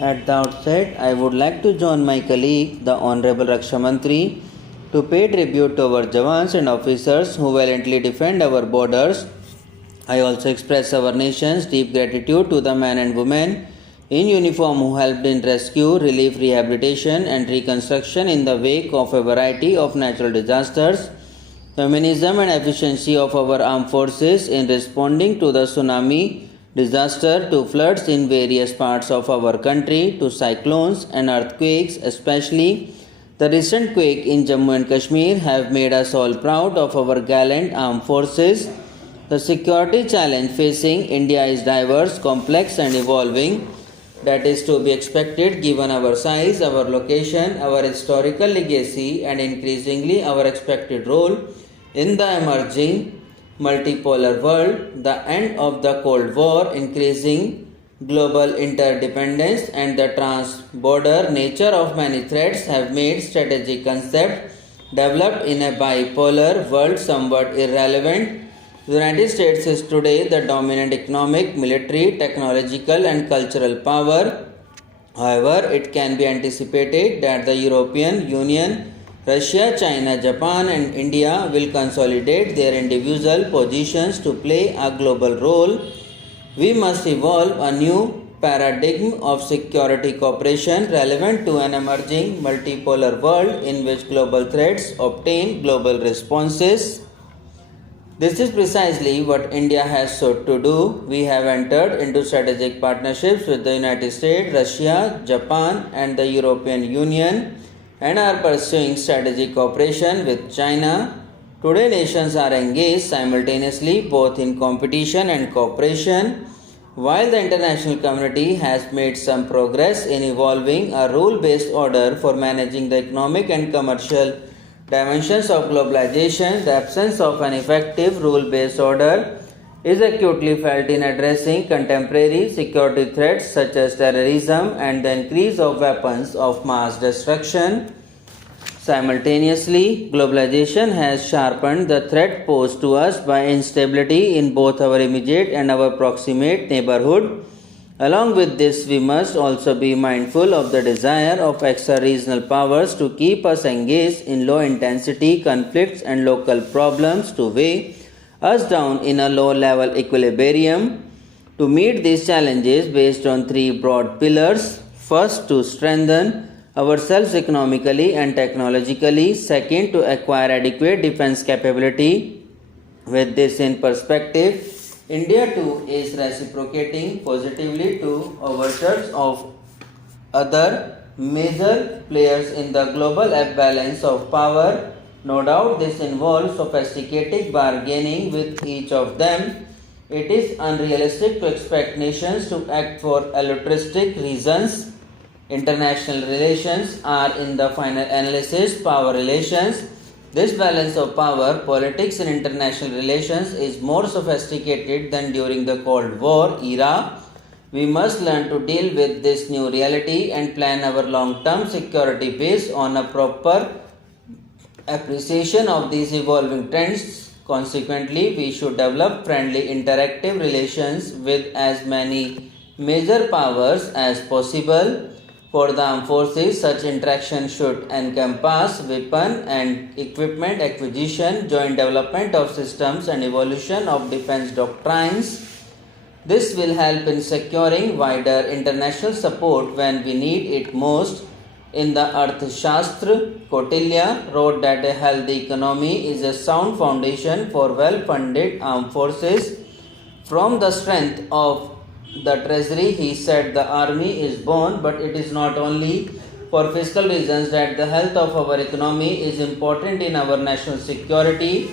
At the outset, I would like to join my colleague, the Honorable Raksha Mantri, to pay tribute to our Jawans and officers who valiantly defend our borders. I also express our nation's deep gratitude to the men and women in uniform who helped in rescue, relief, rehabilitation, and reconstruction in the wake of a variety of natural disasters. Feminism and efficiency of our armed forces in responding to the tsunami disaster, to floods in various parts of our country, to cyclones and earthquakes, especially the recent quake in Jammu and Kashmir, have made us all proud of our gallant armed forces. The security challenge facing India is diverse, complex, and evolving. That is to be expected given our size, our location, our historical legacy, and increasingly our expected role in the emerging multipolar world. The end of the Cold War, increasing global interdependence, and the trans-border nature of many threats have made strategic concepts developed in a bipolar world somewhat irrelevant. The United States is today the dominant economic, military, technological, and cultural power. However, it can be anticipated that the European Union, Russia, China, Japan, and India will consolidate their individual positions to play a global role. We must evolve a new paradigm of security cooperation relevant to an emerging multipolar world in which global threats obtain global responses. This is precisely what India has sought to do. We have entered into strategic partnerships with the United States, Russia, Japan, and the European Union, and are pursuing strategic cooperation with China. Today, nations are engaged simultaneously both in competition and cooperation. While the international community has made some progress in evolving a rule-based order for managing the economic and commercial dimensions of globalization, the absence of an effective rule-based order is acutely felt in addressing contemporary security threats such as terrorism and the increase of weapons of mass destruction. Simultaneously, globalization has sharpened the threat posed to us by instability in both our immediate and our proximate neighborhood. Along with this, we must also be mindful of the desire of extra-regional powers to keep us engaged in low-intensity conflicts and local problems to weigh us down in a low-level equilibrium. To meet these challenges based on three broad pillars: first, to strengthen ourselves economically and technologically; second, to acquire adequate defense capability. With this in perspective, India too is reciprocating positively to overtures of other major players in the global balance of power. No doubt this involves sophisticated bargaining with each of them. It is unrealistic to expect nations to act for altruistic reasons. International relations are, in the final analysis, power relations. This balance of power, politics in international relations, is more sophisticated than during the Cold War era. We must learn to deal with this new reality and plan our long-term security based on a proper appreciation of these evolving trends. Consequently, we should develop friendly interactive relations with as many major powers as possible. For the armed forces, such interaction should encompass weapon and equipment acquisition, joint development of systems, and evolution of defense doctrines. This will help in securing wider international support when we need it most. In the Arthashastra, Kautilya wrote that a healthy economy is a sound foundation for well-funded armed forces. From the strength of the treasury, he said, the army is born, but it is not only for fiscal reasons that the health of our economy is important in our national security.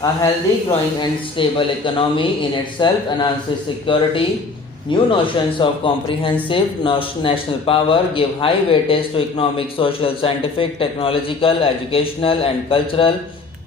A healthy, growing, and stable economy in itself enhances security. New notions of comprehensive national power give high weightage to economic, social, scientific, technological, educational, and cultural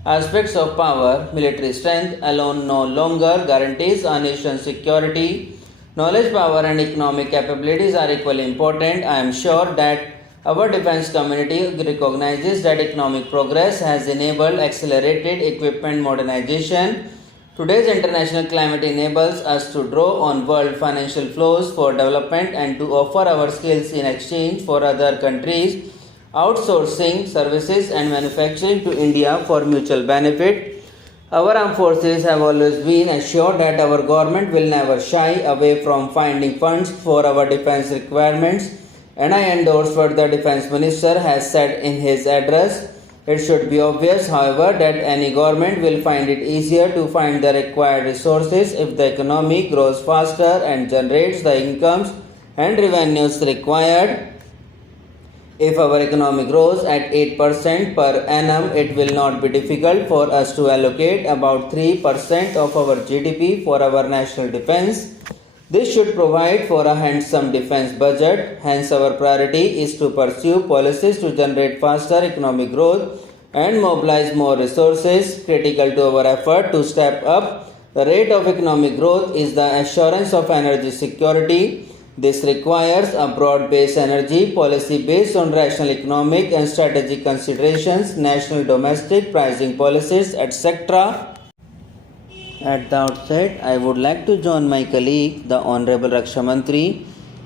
aspects of power. Military strength alone no longer guarantees a nation's security. Knowledge, power, and economic capabilities are equally important. I am sure that our defense community recognizes that economic progress has enabled accelerated equipment modernization. Today's international climate enables us to draw on world financial flows for development and to offer our skills in exchange for other countries, outsourcing services and manufacturing to India for mutual benefit. Our armed forces have always been assured that our government will never shy away from finding funds for our defense requirements, and I endorse what the Defense Minister has said in his address. It should be obvious, however, that any government will find it easier to find the required resources if the economy grows faster and generates the incomes and revenues required. If our economy grows at 8% per annum, it will not be difficult for us to allocate about 3% of our GDP for our national defense. This should provide for a handsome defense budget. Hence, our priority is to pursue policies to generate faster economic growth and mobilize more resources. Critical to our effort to step up the rate of economic growth is the assurance of energy security. This requires a broad-based energy policy based on rational economic and strategic considerations, national domestic pricing policies, etc. At the outset, I would like to join my colleague, the Honorable Raksha Mantri,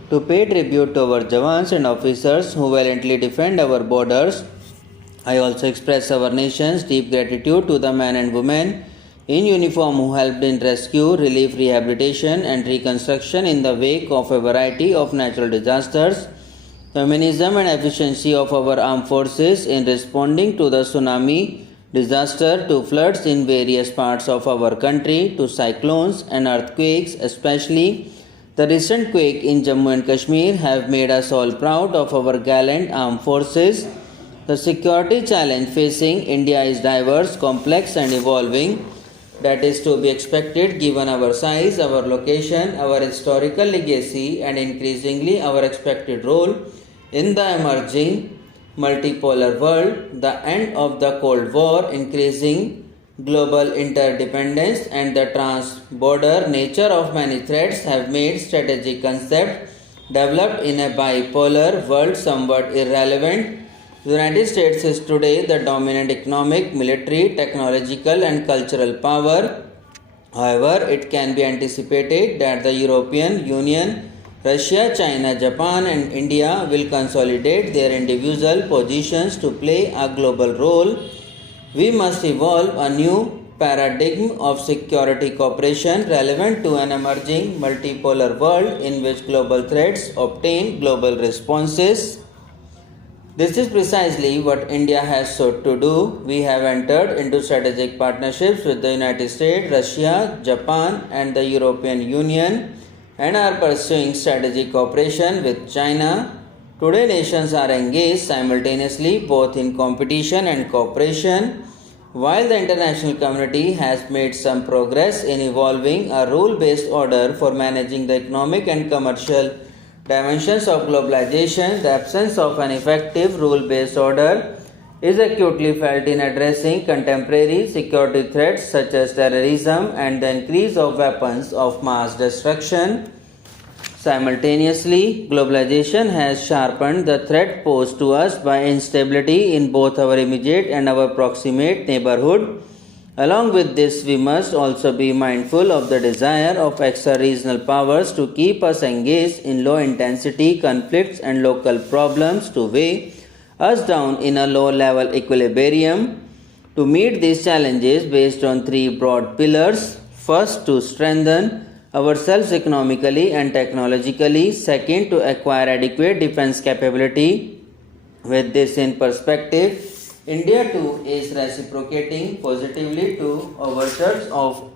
to pay tribute to our Jawans and officers who valiantly defend our borders. I also express our nation's deep gratitude to the men and women in uniform who helped in rescue, relief, rehabilitation and reconstruction in the wake of a variety of natural disasters. The humanism and efficiency of our armed forces in responding to the tsunami disaster, to floods in various parts of our country, to cyclones and earthquakes, especially the recent quake in Jammu and Kashmir, have made us all proud of our gallant armed forces. The security challenge facing India is diverse, complex and evolving. That is to be expected given our size, our location, our historical legacy and increasingly our expected role in the emerging multipolar world. The end of the Cold War, increasing global interdependence and the trans-border nature of many threats have made strategic concepts developed in a bipolar world somewhat irrelevant. The United States is today the dominant economic, military, technological and cultural power. However, it can be anticipated that the European Union, Russia, China, Japan and India will consolidate their individual positions to play a global role. We must evolve a new paradigm of security cooperation relevant to an emerging multipolar world in which global threats obtain global responses. This is precisely what India has sought to do. We have entered into strategic partnerships with the United States, Russia, Japan and the European Union and are pursuing strategic cooperation with China. Today, nations are engaged simultaneously both in competition and cooperation. While the international community has made some progress in evolving a rule-based order for managing the economic and commercial dimensions of globalization, the absence of an effective rule-based order is acutely felt in addressing contemporary security threats such as terrorism and the increase of weapons of mass destruction. Simultaneously, globalization has sharpened the threat posed to us by instability in both our immediate and our proximate neighborhood. Along with this, we must also be mindful of the desire of extra-regional powers to keep us engaged in low-intensity conflicts and local problems to weigh us down in a low-level equilibrium. To meet these challenges based on three broad pillars: first, to strengthen ourselves economically and technologically; second, to acquire adequate defense capability. With this in perspective, India too is reciprocating positively to overtures of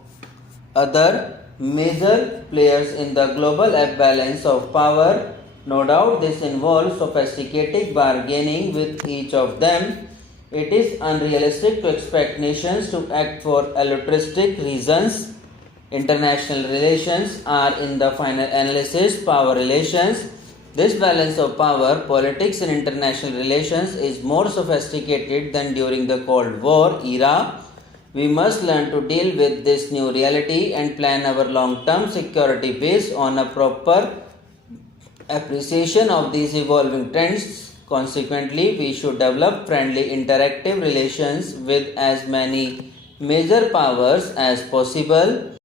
other major players in the global balance of power. No doubt this involves sophisticated bargaining with each of them. It is unrealistic to expect nations to act for altruistic reasons. International relations are in the final analysis power relations. This balance of power, politics in international relations is more sophisticated than during the Cold War era. We must learn to deal with this new reality and plan our long-term security based on a proper appreciation of these evolving trends. Consequently, we should develop friendly interactive relations with as many major powers as possible.